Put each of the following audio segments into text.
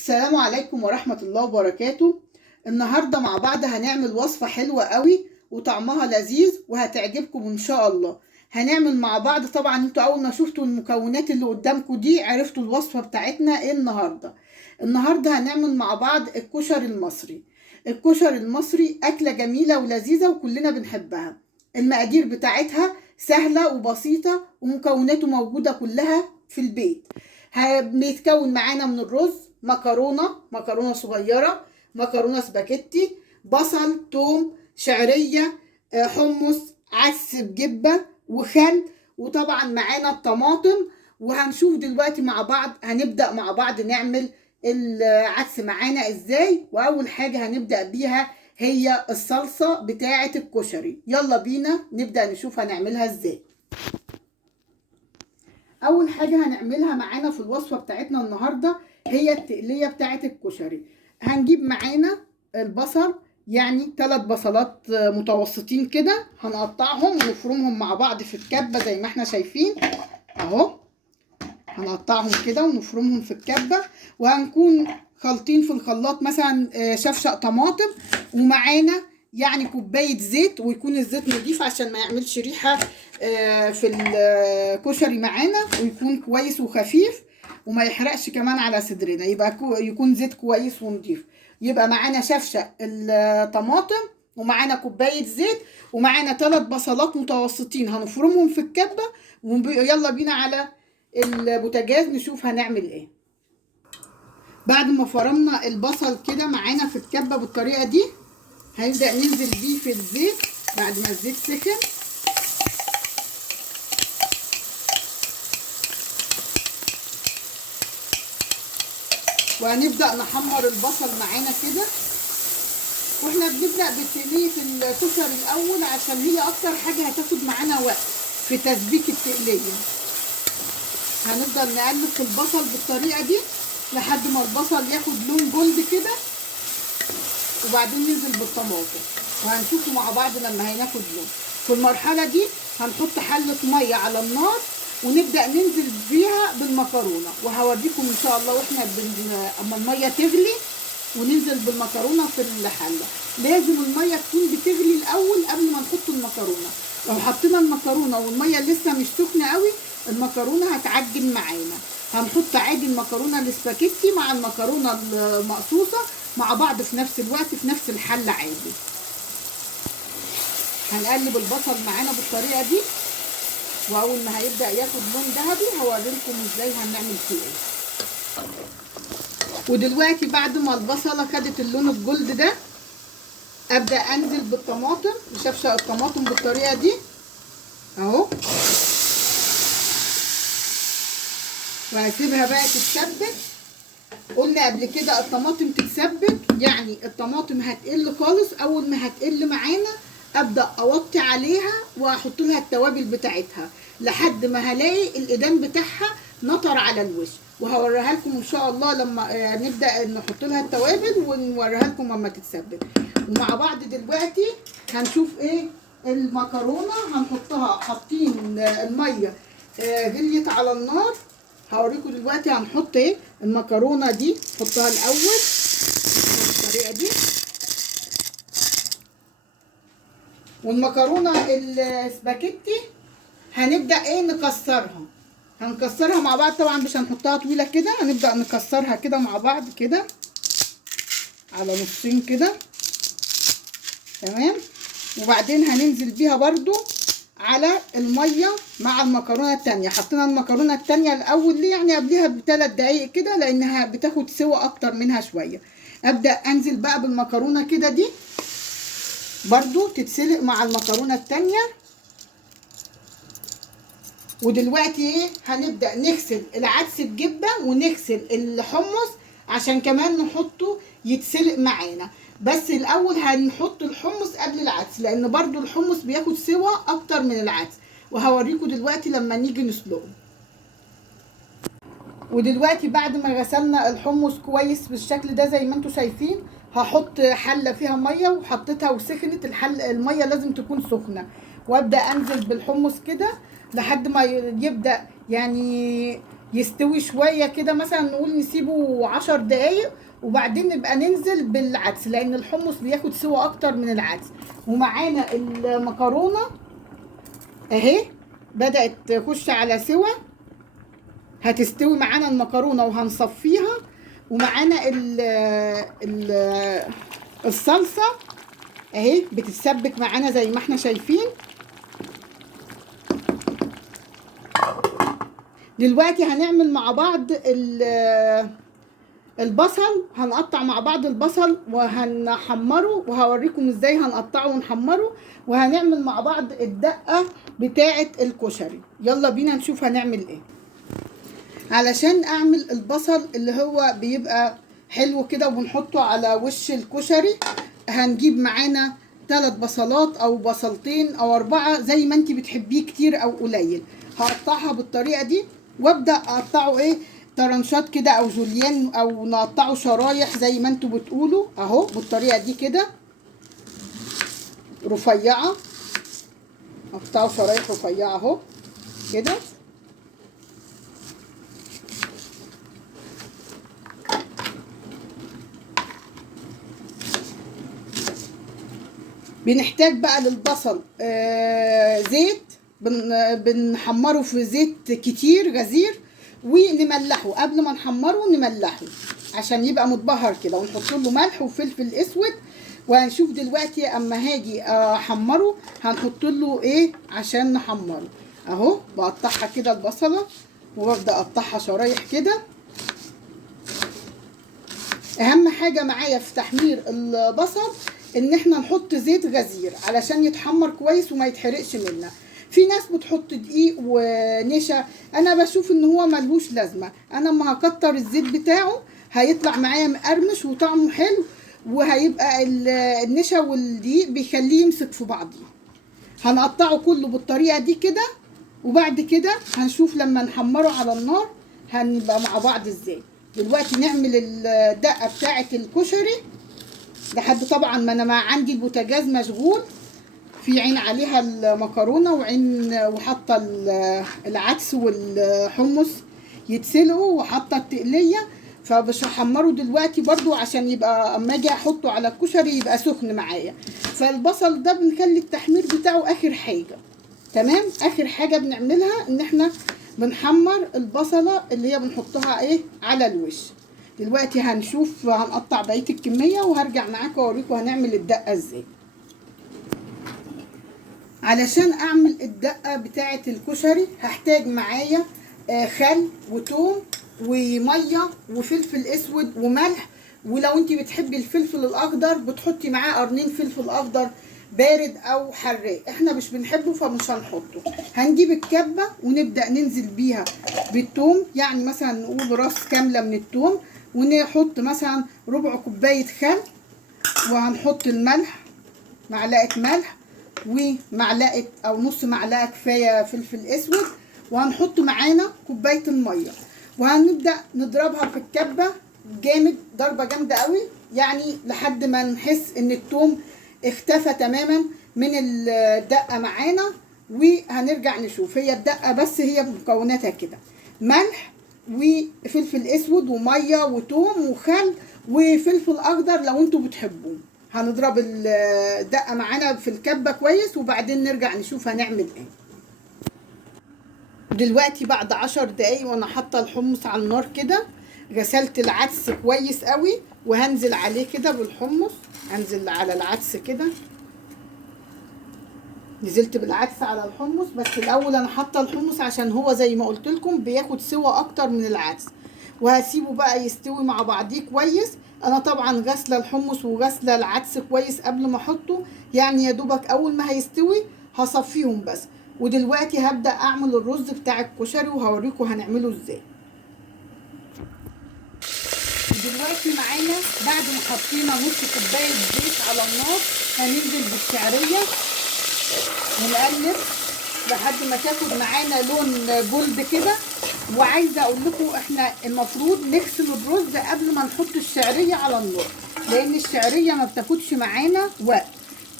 السلام عليكم ورحمة الله وبركاته. النهاردة مع بعض هنعمل وصفة حلوة قوي وطعمها لذيذ وهتعجبكم ان شاء الله. هنعمل مع بعض، طبعا انتوا اول ما شفتوا المكونات اللي قدامكم دي عرفتوا الوصفة بتاعتنا ايه النهاردة هنعمل مع بعض الكشري المصري. الكشري المصري اكلة جميلة ولذيذة وكلنا بنحبها. المقادير بتاعتها سهلة وبسيطة ومكوناته موجودة كلها في البيت. بيتكون معانا من الرز، مكرونة صغيرة، مكرونة سباكيتي، بصل، توم، شعرية، حمص، عدس بجبة وخل، وطبعا معانا الطماطم. وهنشوف دلوقتي مع بعض، هنبدأ مع بعض نعمل العدس معانا ازاي. واول حاجة هنبدأ بيها هي الصلصة بتاعة الكشري. يلا بينا نبدأ نشوف هنعملها ازاي. اول حاجه هنعملها معانا في الوصفه بتاعتنا النهارده هي التقليه بتاعه الكشري. هنجيب معانا البصل، يعني 3 بصلات متوسطين كده، هنقطعهم ونفرمهم مع بعض في الكبه زي ما احنا شايفين اهو. هنقطعهم كده ونفرمهم في الكبه، وهنكون خالطين في الخلاط مثلا شفشق طماطم، ومعانا يعني كوبايه زيت، ويكون الزيت نضيف عشان ما يعملش ريحه في الكشري معانا، ويكون كويس وخفيف وما يحرقش كمان على صدرنا. يبقى يكون زيت كويس ونضيف. يبقى معانا شفشق الطماطم، ومعانا كوبايه زيت، ومعانا 3 بصلات متوسطين هنفرمهم في الكبه. ويلا بينا على البوتاجاز نشوف هنعمل ايه. بعد ما فرمنا البصل كده معانا في الكبه بالطريقه دي، هنبدأ ننزل بيه في الزيت بعد ما الزيت سخن. وهنبدأ نحمر البصل معانا كده. واحنا بنبدأ بالتقلية في الكشري الأول عشان هي أكتر حاجة هتاخد معانا وقت في تسبيك التقلية. هنفضل نقلب في البصل بالطريقة دي لحد ما البصل ياخد لون جولد كده، وبعدين ننزل بالطماطم وهنشوفه مع بعض لما هيناخد لون. في المرحلة دي هنحط حلة مية على النار ونبدأ ننزل بيها بالمكرونة، وهوريكم ان شاء الله واحنا اما المية تغلي وننزل بالمكرونة في الحلة. لازم المية تكون بتغلي الاول قبل ما نحط المكرونة. لو حطينا المكرونة والمية لسه مش سخنة قوي المكرونة هتعجن معانا. هنحط عادي المكرونة الاسباجيتي مع المكرونة المقصوصة مع بعض في نفس الوقت في نفس الحلة عادي. هنقلب البصل معانا بالطريقة دي، واول ما هيبدأ ياخد لون ذهبي هوريلكم ازاي هنعمل فيه ايه. ودلوقتي بعد ما البصلة خدت اللون الجلد ده، ابدأ انزل بالطماطم، بشفشق الطماطم بالطريقة دي اهو، وهسيبها بقى تتسبك. قلنا قبل كده الطماطم تتسبك، يعني الطماطم هتقل خالص. اول ما هتقل معانا ابدا اوطي عليها واحط لها التوابل بتاعتها لحد ما هلاقي الايدام بتاعها نطر على الوش. وهوريها لكم ان شاء الله لما نبدا نحط لها التوابل، ونوريها لكم لما تتسبك. ومع بعض دلوقتي هنشوف ايه المكرونه هنحطها. حاطين الميه غليت على النار. هوريكم دلوقتي هنحط ايه. المكرونه دي نحطها الاول بالطريقه دي، والمكرونه السباكيتي هنبدا ايه نكسرها. هنكسرها مع بعض، طبعا مش هنحطها طويله كده، هنبدا نكسرها كده مع بعض كده على نصين كده تمام. وبعدين هننزل بيها برضو على الميه مع المكرونه التانية. حطينا المكرونه التانية الاول ليه؟ يعني قبلها ب3 دقايق كده، لانها بتاخد سوا اكتر منها شويه. ابدا انزل بقى بالمكرونه كده دي برضو تتسلق مع المكرونه التانية. ودلوقتي ايه هنبدا نغسل العدس بجبه ونغسل الحمص عشان كمان نحطه يتسلق معانا. بس الاول هنحط الحمص قبل العدس، لان برضو الحمص بياخد سوا اكتر من العدس، وهوريكم دلوقتي لما نيجي نسلقه. ودلوقتي بعد ما غسلنا الحمص كويس بالشكل ده زي ما انتم شايفين، هحط حله فيها ميه وحطيتها وسخنت. الميه لازم تكون سخنه، وابدا انزل بالحمص كده لحد ما يبدا يعني يستوي شويه كده، مثلا نقول نسيبه 10 دقايق، وبعدين نبقى ننزل بالعدس لان الحمص بياخد سوا اكتر من العدس. ومعانا المكرونه اهي بدات تخش على سوا، هتستوي معانا المكرونه وهنصفيها. ومعانا ال الصلصه اهي بتتسبك معانا زي ما احنا شايفين. دلوقتي هنعمل مع بعض البصل، هنقطع مع بعض البصل وهنحمره، وهوريكم ازاي هنقطعه ونحمره، وهنعمل مع بعض الدقة بتاعة الكشري. يلا بينا نشوف هنعمل ايه. علشان اعمل البصل اللي هو بيبقى حلو كده وبنحطه على وش الكشري، هنجيب معانا 3 بصلات او بصلتين او 4 زي ما انت بتحبيه، كتير او قليل. هقطعها بالطريقة دي، وابدأ اقطعه ايه طرنشات كده او جوليان، او نقطعه شرايح زي ما انتوا بتقولوا اهو بالطريقة دي كده رفيعة. اقطعه شرايح رفيعة اهو كده. بنحتاج بقى للبصل زيت، بنحمره في زيت كتير غزير، ونملحه قبل ما نحمره، نملحه عشان يبقى متبهر كده، ونحط له ملح وفلفل اسود. وهنشوف دلوقتي اما هاجي احمره هنحط له ايه عشان نحمره. اهو بقطعها كده البصله، وببدا اقطعها شرايح كده. اهم حاجه معايا في تحمير البصل ان احنا نحط زيت غزير علشان يتحمر كويس وما يتحرقش منا. في ناس بتحط دقيق ونشا، انا بشوف ان هو ملهوش لازمه. انا اما هكتر الزيت بتاعه هيطلع معايا مقرمش وطعمه حلو، وهيبقى النشا والدقيق بيخليه يمسك في بعضيه. هنقطعه كله بالطريقه دي كده، وبعد كده هنشوف لما نحمره على النار هنبقى مع بعض ازاي. دلوقتي نعمل الدقه بتاعه الكشري لحد طبعا ما انا عندي البوتاجاز مشغول، في عين عليها المكرونه وعين، وحاطه العدس والحمص يتسلقوا، وحاطه التقليه. فمش هحمره دلوقتي برضو عشان يبقى اما اجي احطه على الكشري يبقى سخن معايا. فالبصل ده بنخلي التحمير بتاعه اخر حاجه. تمام، اخر حاجه بنعملها ان احنا بنحمر البصله اللي هي بنحطها ايه على الوش. دلوقتي هنشوف هنقطع بقيه الكميه وهرجع معاكم اوريكم هنعمل الدقه ازاي. علشان اعمل الدقه بتاعه الكشري هحتاج معايا خل وتوم وميه وفلفل اسود وملح. ولو انت بتحبي الفلفل الاخضر بتحطي معاه قرنين فلفل اخضر بارد او حراق، احنا مش بنحبه فمش هنحطه. هنجيب الكبه ونبدا ننزل بيها بالثوم، يعني مثلا نقول راس كامله من الثوم، ونحط مثلا ربع كوبايه خل، وهنحط الملح معلقه ملح، ومعلقه او نص معلقه كفايه فلفل اسود، وهنحط معانا كوبايه الميه، وهنبدا نضربها في الكبه جامد، ضربه جامده قوي، يعني لحد ما نحس ان الثوم اختفى تماما من الدقه معانا. وهنرجع نشوف هي الدقه بس هي بمكوناتها كده: ملح وفلفل اسود وميه وتوم وخل وفلفل اخضر لو انتوا بتحبوه. هنضرب الدقه معانا في الكبه كويس، وبعدين نرجع نشوف هنعمل ايه. دلوقتي بعد 10 دقايق وانا حاطه الحمص على النار كده، غسلت العدس كويس قوي وهنزل عليه كده بالحمص. هنزل على العدس كده، نزلت بالعدس على الحمص. بس الاول انا حاطه الحمص عشان هو زي ما قلت لكم بياخد سوا اكتر من العدس، وهسيبه بقى يستوي مع بعضيه كويس. انا طبعا غاسله الحمص وغاسله العدس كويس قبل ما احطه، يعني يا دوبك اول ما هيستوي هصفيهم بس. ودلوقتي هبدا اعمل الرز بتاع الكشري وهوريكم هنعمله ازاي. دلوقتي معانا بعد ما حطينا نص كوبايه زيت على النار هننزل بالشعريه ونقلب لحد ما تاخد معانا لون جولد كده. وعايزه اقول لكم احنا المفروض نغسل الرز قبل ما نحط الشعريه على النار، لان الشعريه ما بتاخدش معانا وقت.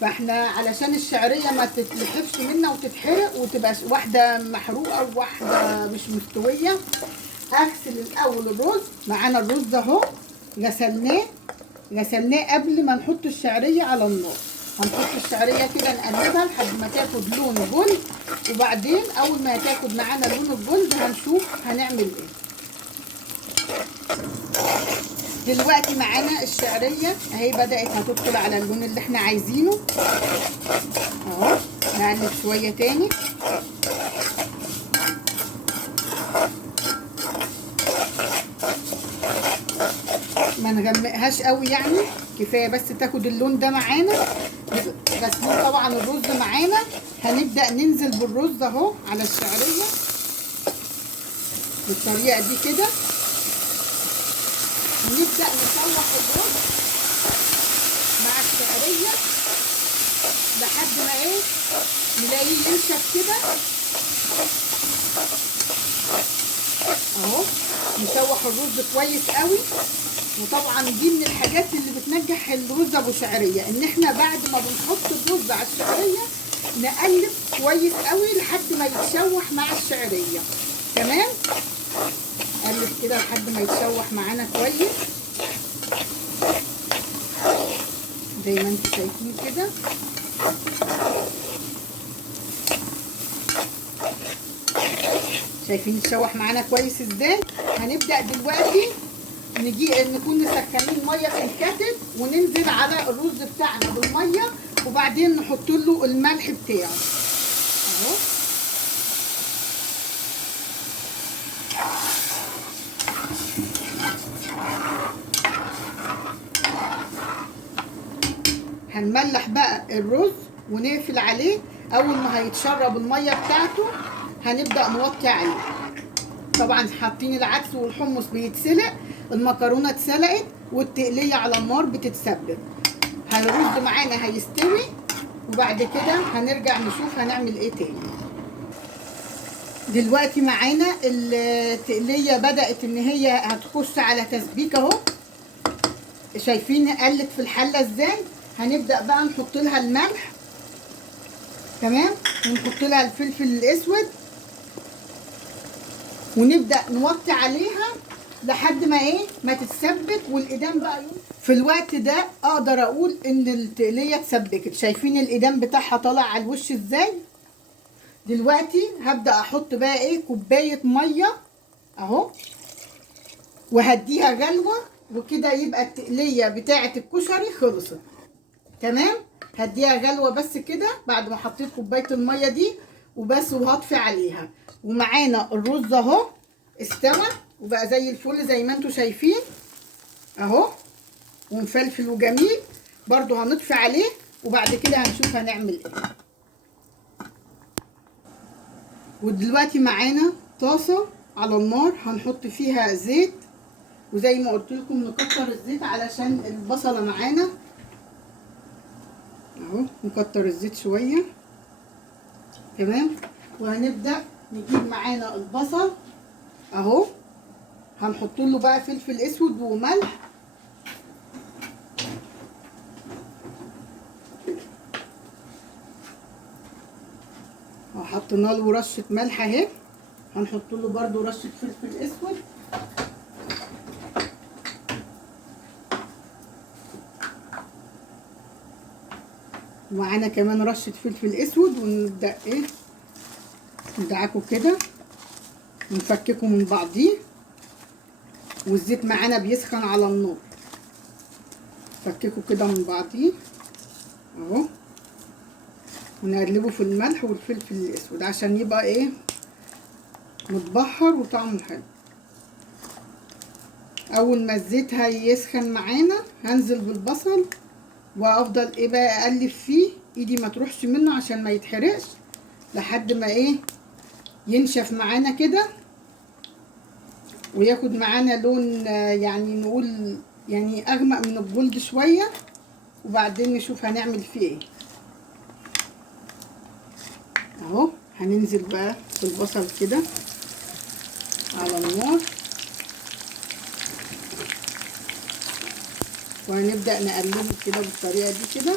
فاحنا علشان الشعريه ما تتلحفش منا وتتحرق وتبقى واحده محروقه وواحده مش مستويه، هغسل الاول الرز. معانا الرز اهو غسلناه قبل ما نحط الشعريه على النار. هنحط الشعريه كده نقلبها لحد ما تاخد لون جلد، وبعدين اول ما تاخد معانا لون الجلد هنشوف هنعمل ايه. دلوقتي معانا الشعريه اهي بدات هتدخل على اللون اللي احنا عايزينه اهو. نقلب شويه تاني. ما نغمقهاش قوي يعني، كفايه بس تاخد اللون ده معانا. غسلين طبعا الرز معانا. هنبدا ننزل بالرز اهو على الشعريه بالطريقه دي كده، ونبدا نشوح الرز مع الشعريه لحد ما ايه نلاقيه ينشف كده اهو. نشوح الرز كويس قوي. وطبعا دي من الحاجات اللي بتنجح الرز ابو شعريه، ان احنا بعد ما بنحط الرز على الشعريه نقلب كويس قوي لحد ما يتشوح مع الشعريه. تمام، قلب كده لحد ما يتشوح معانا كويس زي ما انتم شايفين كده. شايفين اتشوح معانا كويس ازاي. هنبدا دلوقتي نكون مسخنين ميه في الكاتل وننزل على الرز بتاعنا بالميه، وبعدين نحط له الملح بتاعه اهو. هنملح بقى الرز ونقفل عليه. اول ما هيتشرب الميه بتاعته هنبدا نوطي عليه. طبعا حاطين العدس والحمص بيتسلق، المكرونه اتسلقت والتقليه على النار بتتسبك. الرز معانا هيستوي وبعد كده هنرجع نشوف هنعمل ايه تاني. دلوقتي معانا التقليه بدات ان هي هتخش على تسبيك اهو. شايفين قلت في الحله ازاي. هنبدا بقى نحط لها الملح تمام، ونحط لها الفلفل الاسود، ونبدا نوطي عليها لحد ما ايه ما تتسبك والايدام بقى في الوقت ده اقدر اقول ان التقليه اتسبكت. شايفين الايدام بتاعها طالع على الوش ازاي. دلوقتي هبدا احط بقى ايه كوبايه ميه اهو، وهديها غلوه، وكده يبقى التقليه بتاعه الكشري خلصت. تمام، هديها غلوه بس كده بعد ما حطيت كوبايه الميه دي وبس، وهطفي عليها. ومعانا الرز اهو استوى وبقى زي الفل زي ما انتم شايفين اهو، ومفلفل وجميل. برضو هنطفي عليه وبعد كده هنشوف هنعمل ايه. ودلوقتي معانا طاسه على النار هنحط فيها زيت، وزي ما قلت لكم نكتر الزيت علشان البصله معانا اهو. نكتر الزيت شويه تمام. وهنبدا نجيب معانا البصل اهو، هنحط له بقى فلفل اسود وملح حطينا له رشه ملح اهي. هنحط له برده رشه فلفل اسود ومعانا كمان رشه فلفل اسود. ونبدا ايه ندعكه كده ونفككه من بعضيه، والزيت معانا بيسخن على النار. فككه كده من بعضيه اهو، ونقلبه في الملح والفلفل الاسود عشان يبقى ايه متبحر وطعمه حلو. اول ما الزيت هيسخن معانا هنزل بالبصل، وافضل ايه بقى اقلب فيه، ايدي ما تروحش منه عشان ما يتحرقش، لحد ما ايه ينشف معانا كده وياخد معانا لون يعني نقول يعني اغمق من الجلد شويه، وبعدين نشوف هنعمل فيه ايه اهو. هننزل بقى بالبصل كده على النار، وهنبدأ نقلبه كده بالطريقة دي كده.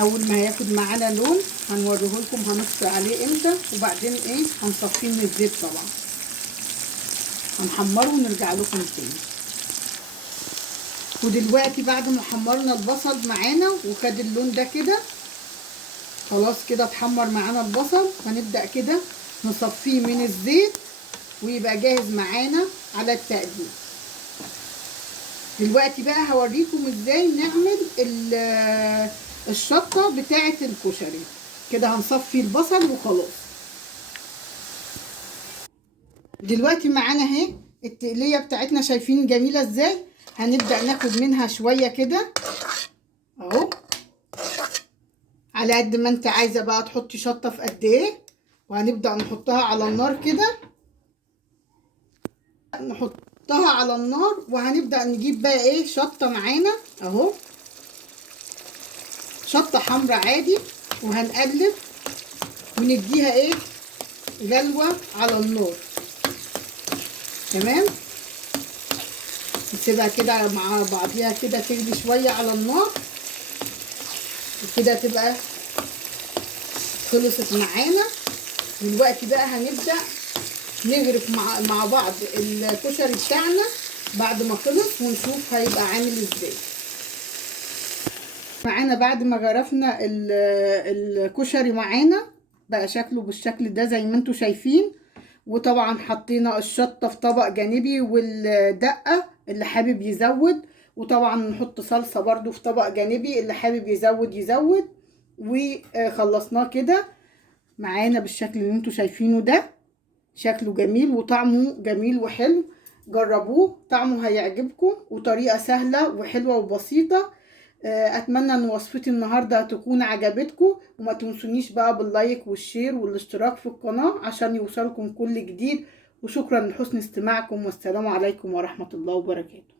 اول ما هياخد معانا لون هنوريه لكم هنصفي عليه امتى، وبعدين ايه هنصفيه من الزيت طبعا، هنحمره ونرجع لكم تاني. ودلوقتي بعد ما حمرنا البصل معانا وخد اللون ده كده خلاص كده اتحمر معانا البصل، هنبدأ كده نصفيه من الزيت ويبقى جاهز معانا على التقديم. دلوقتي بقى هوريكم ازاي نعمل الشطة بتاعة الكشري. كده هنصفي البصل وخلاص. دلوقتي معانا اهي التقلية بتاعتنا، شايفين جميلة ازاي؟ هنبدأ ناخد منها شوية كده اهو، على قد ما انت عايزة بقى تحطي شطة في قد ايه، وهنبدأ نحطها على النار كده، نحطها على النار وهنبدأ نجيب بقى ايه شطة معانا اهو، شطة حمراء عادي، وهنقلب ونديها ايه غلوة على النار. تمام، نسيبها كده مع بعضيها كده تغلي شوية على النار، وكده تبقى خلصت معانا. دلوقتي بقى هنبدأ نغرف مع بعض الكشري بتاعنا بعد ما خلص، ونشوف هيبقى عامل ازاي معانا. بعد ما غرفنا الكشري معانا بقى شكله بالشكل ده زي ما انتوا شايفين. وطبعا حطينا الشطة في طبق جانبي والدقة اللي حابب يزود، وطبعا نحط صلصة برضو في طبق جانبي اللي حابب يزود يزود. وخلصناه كده معانا بالشكل اللي انتوا شايفينه ده، شكله جميل وطعمه جميل وحلو. جربوه، طعمه هيعجبكم، وطريقة سهلة وحلوة وبسيطة. اتمنى ان وصفتي النهارده تكون عجبتكم، وما تنسونيش بقى باللايك والشير والاشتراك في القناة عشان يوصلكم كل جديد. وشكرا لحسن استماعكم، والسلام عليكم ورحمة الله وبركاته.